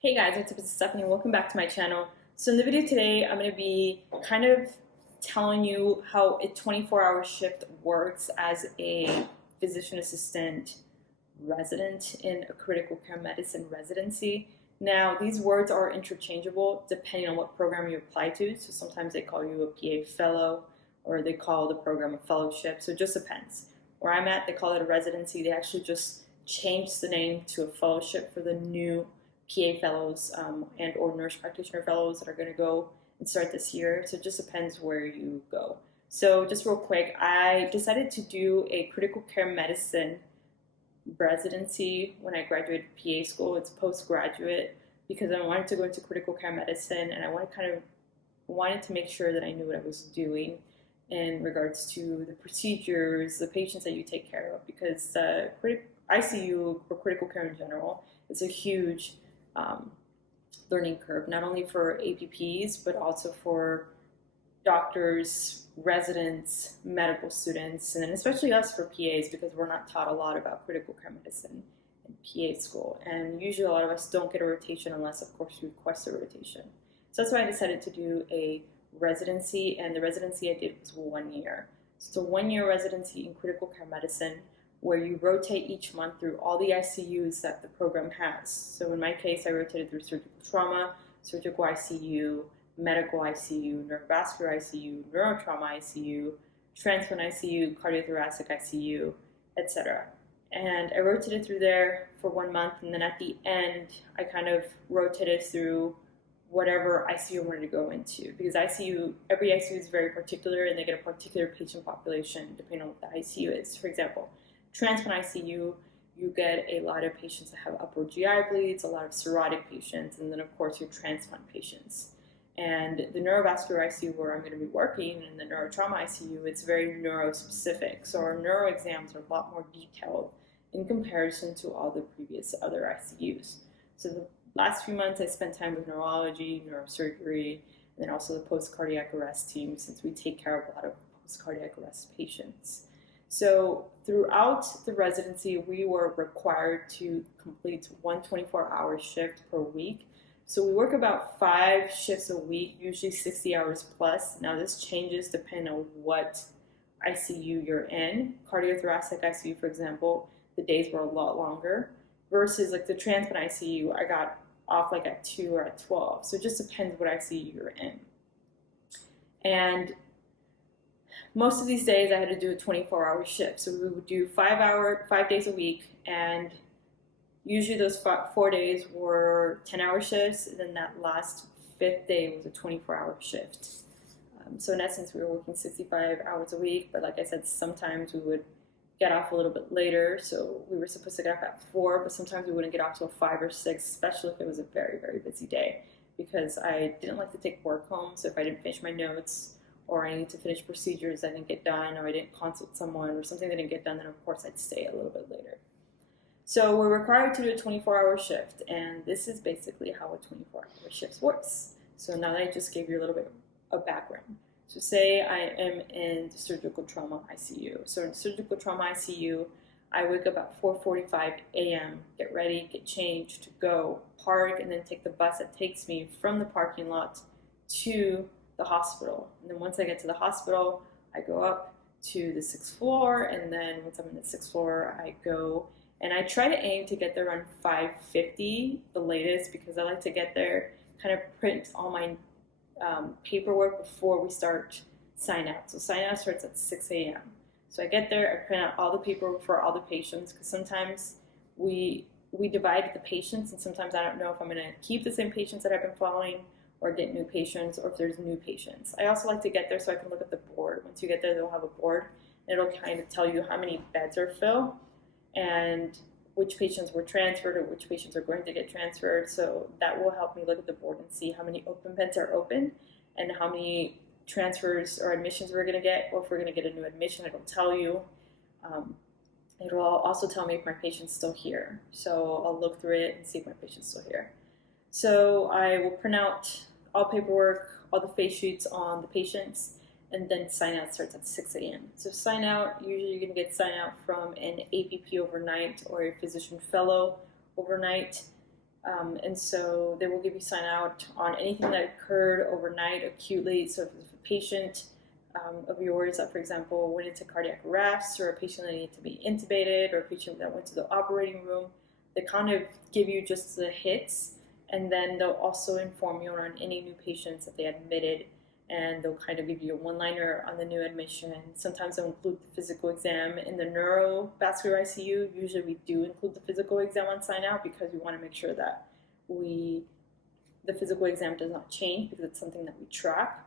Hey guys, what's up? It's Stephanie. Welcome back to my channel. So in the video today, I'm going to be kind of telling you how a 24-hour shift works as a physician assistant resident in a critical care medicine residency. Now, these words are interchangeable depending on what program you apply to. So sometimes they call you a PA fellow or they call the program a fellowship. So it just depends. Where I'm at, they call it a residency. They actually just changed the name to a fellowship for the new PA fellows and or nurse practitioner fellows that are going to go and start this year. So it just depends where you go. So just real quick, I decided to do a critical care medicine residency when I graduated PA school. It's postgraduate because I wanted to go into critical care medicine and I wanted to make sure that I knew what I was doing in regards to the procedures, the patients that you take care of, because ICU or critical care in general is a huge learning curve, not only for APPs, but also for doctors, residents, medical students, and then especially us for PAs, because we're not taught a lot about critical care medicine in PA school. And usually a lot of us don't get a rotation unless, of course, you request a rotation. So that's why I decided to do a residency, and the residency I did was 1 year. So it's a 1-year residency in critical care medicine where you rotate each month through all the ICUs that the program has. So in my case, I rotated through surgical trauma, surgical ICU, medical ICU, neurovascular ICU, neurotrauma ICU, transplant ICU, cardiothoracic ICU, etc. And I rotated through there for 1 month, and then at the end, I kind of rotated through whatever ICU I wanted to go into, because every ICU is very particular, and they get a particular patient population depending on what the ICU is. For example, transplant ICU, you get a lot of patients that have upper GI bleeds, a lot of cirrhotic patients, and then of course your transplant patients. And the neurovascular ICU where I'm going to be working, and the neurotrauma ICU, it's very neurospecific. So our neuro exams are a lot more detailed in comparison to all the previous other ICUs. So the last few months I spent time with neurology, neurosurgery, and then also the post-cardiac arrest team, since we take care of a lot of post-cardiac arrest patients. So throughout the residency, we were required to complete one 24-hour shift per week. So we work about 5 shifts a week, usually 60 hours plus. Now this changes depending on what ICU you're in. Cardiothoracic ICU, for example, the days were a lot longer versus like the transplant ICU, I got off like at 2 or at 12. So it just depends what ICU you're in. And most of these days I had to do a 24-hour shift. So we would do 5 days a week, and usually those 4 days were 10-hour shifts, and then that last 5th day was a 24-hour shift. So in essence, we were working 65 hours a week, but like I said, sometimes we would get off a little bit later. So we were supposed to get off at 4, but sometimes we wouldn't get off till 5 or 6, especially if it was a very, very busy day, because I didn't like to take work home. So if I didn't finish my notes, or I need to finish procedures that didn't get done, or I didn't consult someone, or something that didn't get done, then of course I'd stay a little bit later. So we're required to do a 24-hour shift, and this is basically how a 24-hour shift works. So now that I just gave you a little bit of background. So say I am in the surgical trauma ICU. So in surgical trauma ICU, I wake up at 4:45 a.m., get ready, get changed, to go, park, and then take the bus that takes me from the parking lot to the hospital. And then once I get to the hospital, I go up to the 6th floor, and then once I'm in the 6th floor, I go, and I try to aim to get there around 5:50, the latest, because I like to get there, kind of print all my paperwork before we start sign out. So sign out starts at 6 a.m. So I get there, I print out all the paperwork for all the patients, because sometimes we divide the patients, and sometimes I don't know if I'm going to keep the same patients that I've been following, or get new patients, or if there's new patients. I also like to get there so I can look at the board. Once you get there, they'll have a board, and it'll kind of tell you how many beds are filled, and which patients were transferred, or which patients are going to get transferred. So that will help me look at the board and see how many open beds are open, and how many transfers or admissions we're gonna get, or if we're gonna get a new admission, it'll tell you. It'll also tell me if my patient's still here. So I'll look through it and see if my patient's still here. So I will print out all paperwork, all the face sheets on the patients, and then sign out starts at 6 a.m. So sign out, usually you're going to get sign out from an APP overnight or a physician fellow overnight. And so they will give you sign out on anything that occurred overnight acutely. So if a patient of yours that, for example, went into cardiac arrest, or a patient that needed to be intubated, or a patient that went to the operating room, they kind of give you just the hits, and then they'll also inform you on any new patients that they admitted, and they'll kind of give you a one-liner on the new admission. Sometimes they'll include the physical exam. In the neurovascular ICU, usually we do include the physical exam on sign out because we want to make sure that the physical exam does not change, because it's something that we track.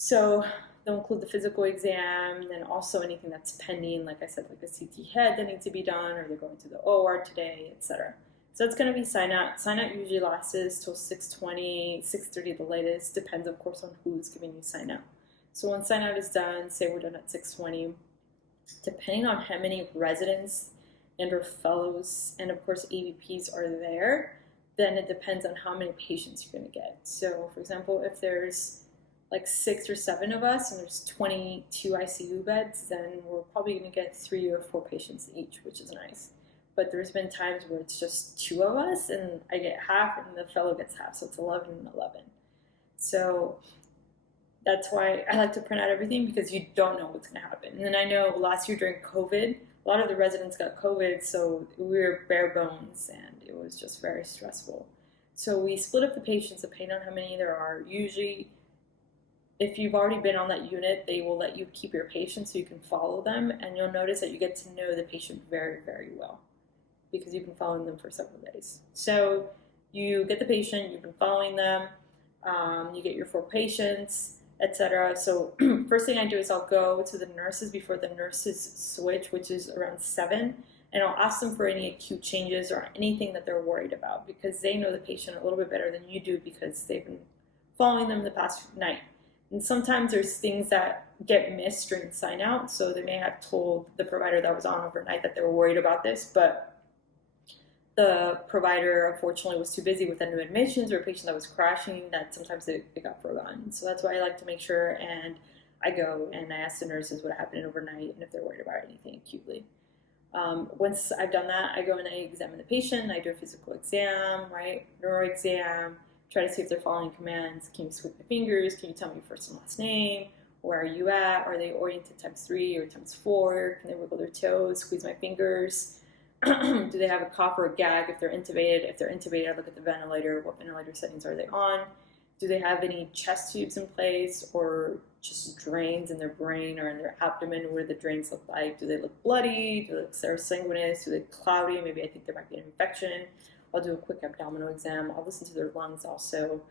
So they'll include the physical exam, and then also anything that's pending, like I said, like a CT head that needs to be done, or they're going to the OR today, etc. So it's going to be sign out. Sign out usually lasts till 6:20, 6:30 the latest. Depends, of course, on who's giving you sign out. So when sign out is done, say we're done at 6:20, depending on how many residents and or fellows and of course AVPs are there, then it depends on how many patients you're going to get. So for example, if there's like 6 or 7 of us and there's 22 ICU beds, then we're probably going to get 3 or 4 patients each, which is nice. But there's been times where it's just 2 of us and I get half and the fellow gets half, so it's 11 and 11. So that's why I like to print out everything, because you don't know what's going to happen. And then I know last year during COVID, a lot of the residents got COVID, so we were bare bones and it was just very stressful. So we split up the patients depending on how many there are. Usually, if you've already been on that unit, they will let you keep your patients so you can follow them, and you'll notice that you get to know the patient very, very well because you've been following them for several days. So you get the patient, you've been following them, you get your 4 patients, etc. So first thing I do is I'll go to the nurses before the nurses switch, which is around 7, and I'll ask them for any acute changes or anything that they're worried about, because they know the patient a little bit better than you do because they've been following them the past night. And sometimes there's things that get missed during sign out, so they may have told the provider that was on overnight that they were worried about this, but the provider unfortunately was too busy with the new admissions or a patient that was crashing that sometimes it got forgotten. So that's why I like to make sure, and I go and I ask the nurses what happened overnight and if they're worried about anything acutely. Once I've done that, I go and I examine the patient. I do a physical exam, right, neuro exam, try to see if they're following commands. Can you sweep my fingers? Can you tell me your first and last name? Where are you at? Are they oriented ×3 or ×4? Can they wiggle their toes, squeeze my fingers? Do they have a cough or a gag if they're intubated? If they're intubated, I look at the ventilator. What ventilator settings are they on? Do they have any chest tubes in place or just drains in their brain or in their abdomen? What do the drains look like? Do they look bloody? Do they look serosanguinous? Do they look cloudy? Maybe I think there might be an infection. I'll do a quick abdominal exam. I'll listen to their lungs also.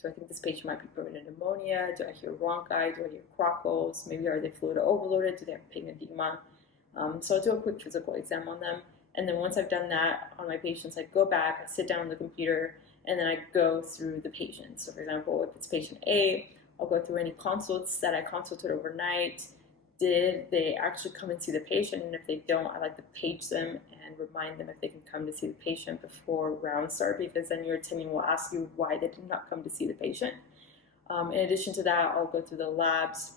Do I think this patient might be prone to pneumonia? Do I hear bronchi? Do I hear crockles? Maybe are they fluid overloaded? Do they have pink edema? So I'll do a quick physical exam on them. And then once I've done that on my patients, I go back, I sit down on the computer, and then I go through the patients. So for example, if it's patient A, I'll go through any consults that I consulted overnight. Did they actually come and see the patient? And if they don't, I like to page them and remind them if they can come to see the patient before rounds start, because then your attending will ask you why they did not come to see the patient. In addition to that, I'll go through the labs,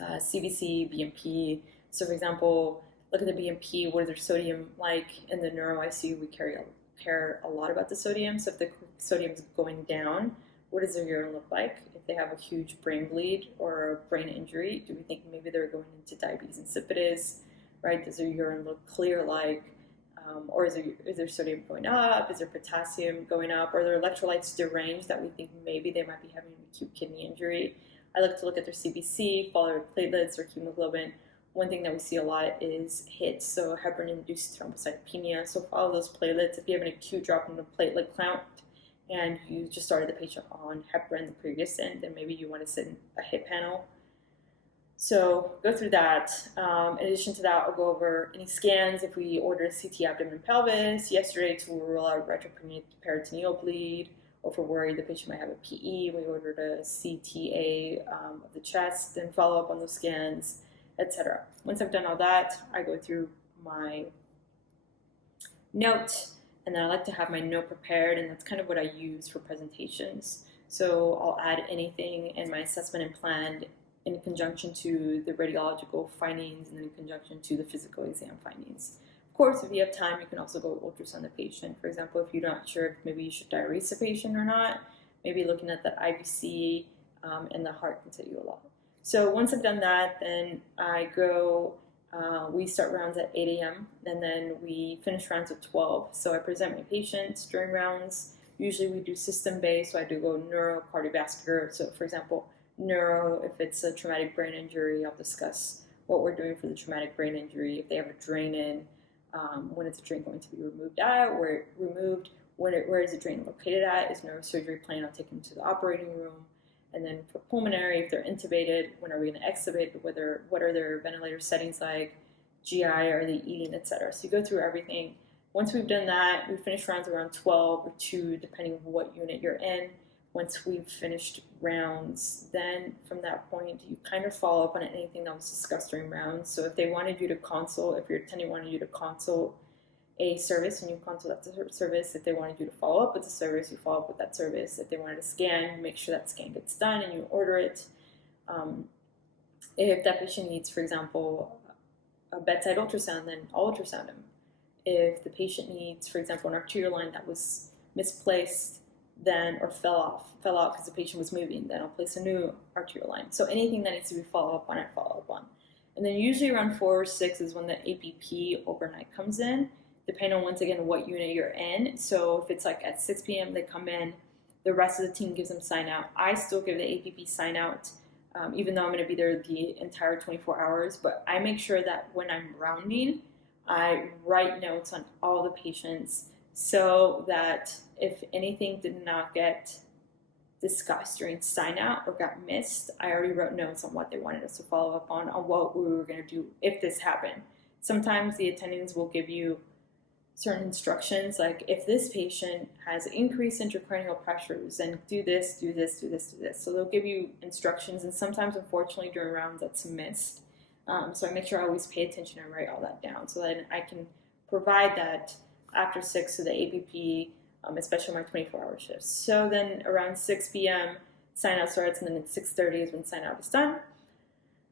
CBC, BMP. So for example, look at the BMP, what is their sodium like? In the neuro ICU, we care a lot about the sodium. So if the sodium is going down, what does their urine look like? If they have a huge brain bleed or a brain injury, do we think maybe they're going into diabetes insipidus, right? Does their urine look clear like? Or is their sodium going up? Is their potassium going up? Are their electrolytes deranged that we think maybe they might be having an acute kidney injury? I like to look at their CBC, follow their platelets or hemoglobin. One thing that we see a lot is HIT, so heparin-induced thrombocytopenia. So follow those platelets. If you have an acute drop in the platelet count and you just started the patient on heparin the previous stint, then maybe you want to send a HIT panel. So go through that. In addition to that, I'll go over any scans. If we ordered a CT abdomen pelvis yesterday to rule out retroperitoneal bleed, or if we're worried the patient might have a PE, we ordered a CTA of the chest, then follow up on those scans, etc. Once I've done all that, I go through my note, and then I like to have my note prepared, and that's kind of what I use for presentations. So I'll add anything in my assessment and plan in conjunction to the radiological findings and then in conjunction to the physical exam findings. Of course, if you have time, you can also go ultrasound the patient. For example, if you're not sure if maybe you should diurese the patient or not, maybe looking at the IVC and the heart can tell you a lot. So once I've done that, then I go, we start rounds at 8 a.m. and then we finish rounds at 12. So I present my patients during rounds. Usually we do system-based, so I do go neuro, cardiovascular. So for example, neuro, if it's a traumatic brain injury, I'll discuss what we're doing for the traumatic brain injury. If they have a drain in, when is the drain going to be removed at, where is the drain located at, is neurosurgery planning on taking them to the operating room? And then for pulmonary, if they're intubated, when are we going to extubate, what are their ventilator settings like, GI, are they eating, etc. So you go through everything. Once we've done that, we finish rounds around 12 or 2, depending on what unit you're in. Once we've finished rounds, then from that point, you kind of follow up on anything that was discussed during rounds. So if they wanted you to consult, if your attending wanted you to consult a service, and you consult that service. If they wanted you to follow up with the service, you follow up with that service. If they wanted a scan, you make sure that scan gets done and you order it. If that patient needs, for example, a bedside ultrasound, then I'll ultrasound them. If the patient needs, for example, an arterial line that was misplaced, then or fell off because the patient was moving, then I'll place a new arterial line. So anything that needs to be followed up on, I follow up on. And then usually around 4 or 6 is when the APP overnight comes in, depending on, once again, what unit you're in. So if it's like at 6 p.m. they come in, the rest of the team gives them sign out. I still give the APP sign out, even though I'm going to be there the entire 24 hours. But I make sure that when I'm rounding, I write notes on all the patients so that if anything did not get discussed during sign out or got missed, I already wrote notes on what they wanted us to follow up on what we were going to do if this happened. Sometimes the attendings will give you certain instructions, like if this patient has increased intracranial pressures, then do this, do this, do this, do this. So they'll give you instructions, and sometimes, unfortunately, during rounds that's missed. So I make sure I always pay attention and write all that down so that I can provide that after 6 to the APP, especially my 24-hour shifts. So then around 6 p.m., sign out starts, and then at 6:30 is when sign out is done.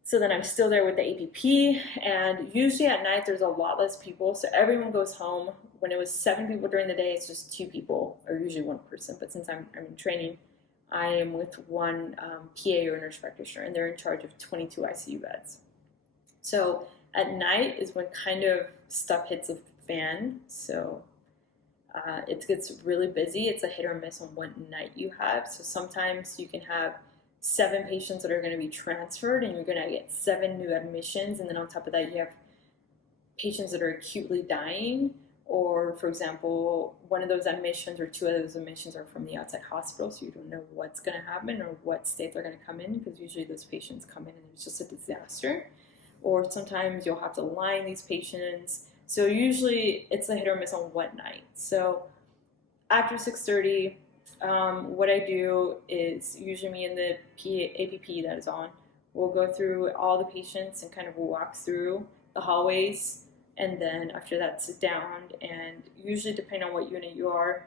So then I'm still there with the APP, and usually at night there's a lot less people, so everyone goes home. When it was 7 people during the day, it's just 2 people, or usually 1 person. But since I'm in training, I am with one PA or nurse practitioner, and they're in charge of 22 ICU beds. So at night is when kind of stuff hits a fan. So it gets really busy. It's a hit or miss on what night you have. So sometimes you can have 7 patients that are going to be transferred, and you're going to get 7 new admissions, and then on top of that you have patients that are acutely dying, or for example, one of those admissions or 2 of those admissions are from the outside hospital, so you don't know what's going to happen or what state they're going to come in, because usually those patients come in and it's just a disaster. Or sometimes you'll have to line these patients. So usually it's a hit or miss on what night. So after 6:30, what I do is usually me and the APP that is on, we'll go through all the patients and kind of walk through the hallways, and then after that sit down, and usually depending on what unit you are,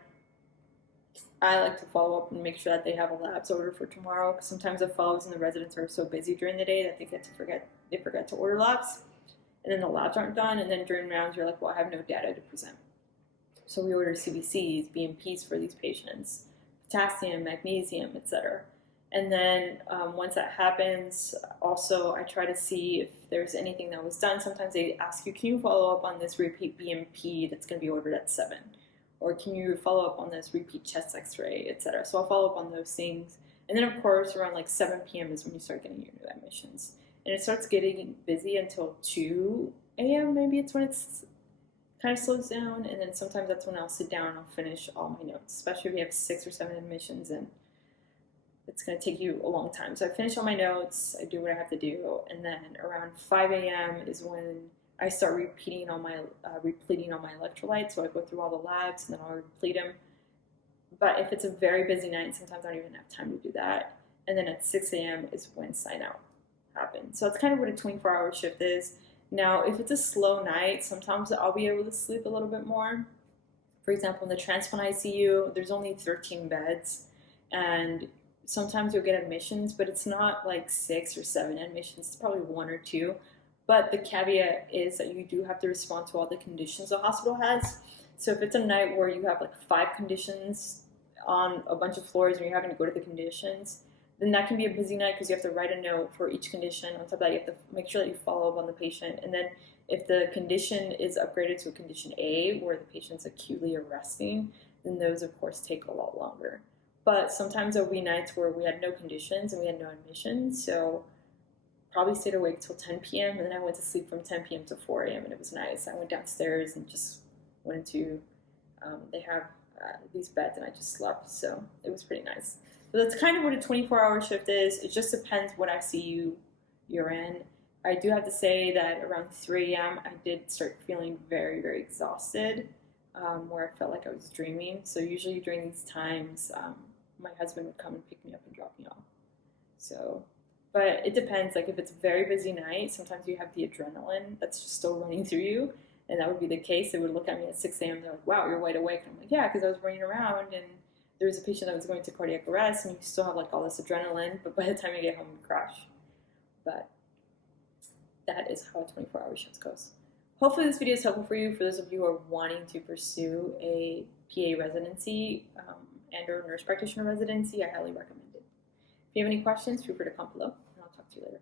I like to follow up and make sure that they have a labs order for tomorrow, because sometimes the fellows and the residents are so busy during the day that they forget to order labs, and then the labs aren't done, and then during rounds you're like, well, I have no data to present. So we order CBCs, BMPs for these patients, potassium, magnesium, etc. And then once that happens, also I try to see if there's anything that was done. Sometimes they ask you, can you follow up on this repeat BMP that's going to be ordered at 7? Or can you follow up on this repeat chest x-ray, etc. So I'll follow up on those things. And then of course around like 7 p.m. is when you start getting your new admissions. And it starts getting busy until 2 a.m. maybe it's when it's kind of slows down, and then sometimes that's when I'll sit down and I'll finish all my notes, especially if we have 6 or 7 admissions and it's going to take you a long time. So I finish all my notes, I do what I have to do, and then around 5 a.m. is when I start repleting all my electrolytes. So I go through all the labs and then I'll replete them. But if it's a very busy night, sometimes I don't even have time to do that. And then at 6 a.m. is when sign out happens. So that's kind of what a 24-hour shift is. Now, if it's a slow night, sometimes I'll be able to sleep a little bit more. For example, in the transplant ICU, there's only 13 beds, and sometimes you'll get admissions, but it's not like 6 or 7 admissions. It's probably 1 or 2. But the caveat is that you do have to respond to all the conditions the hospital has. So if it's a night where you have like 5 conditions on a bunch of floors and you're having to go to the conditions, then that can be a busy night because you have to write a note for each condition. On top of that, you have to make sure that you follow up on the patient. And then if the condition is upgraded to a condition A, where the patient's acutely arresting, then those, of course, take a lot longer. But sometimes there will be nights where we had no conditions and we had no admissions, so probably stayed awake till 10 p.m. and then I went to sleep from 10 p.m. to 4 a.m. and it was nice. I went downstairs and just went into, they have these beds and I just slept, so it was pretty nice. So that's kind of what a 24-hour shift is. It just depends what ICU you're in. I do have to say that around 3 a.m. I did start feeling very, very exhausted, where I felt like I was dreaming. So usually during these times, my husband would come and pick me up and drop me off. So, but it depends. Like if it's a very busy night, sometimes you have the adrenaline that's just still running through you. And that would be the case. They would look at me at 6 a.m. They're like, wow, you're wide awake. And I'm like, yeah, because I was running around and there was a patient that was going to cardiac arrest and you still have like all this adrenaline, but by the time you get home, you crash. But that is how a 24-hour shift goes. Hopefully this video is helpful for you. For those of you who are wanting to pursue a PA residency and or nurse practitioner residency, I highly recommend it. If you have any questions, feel free to comment below and I'll talk to you later.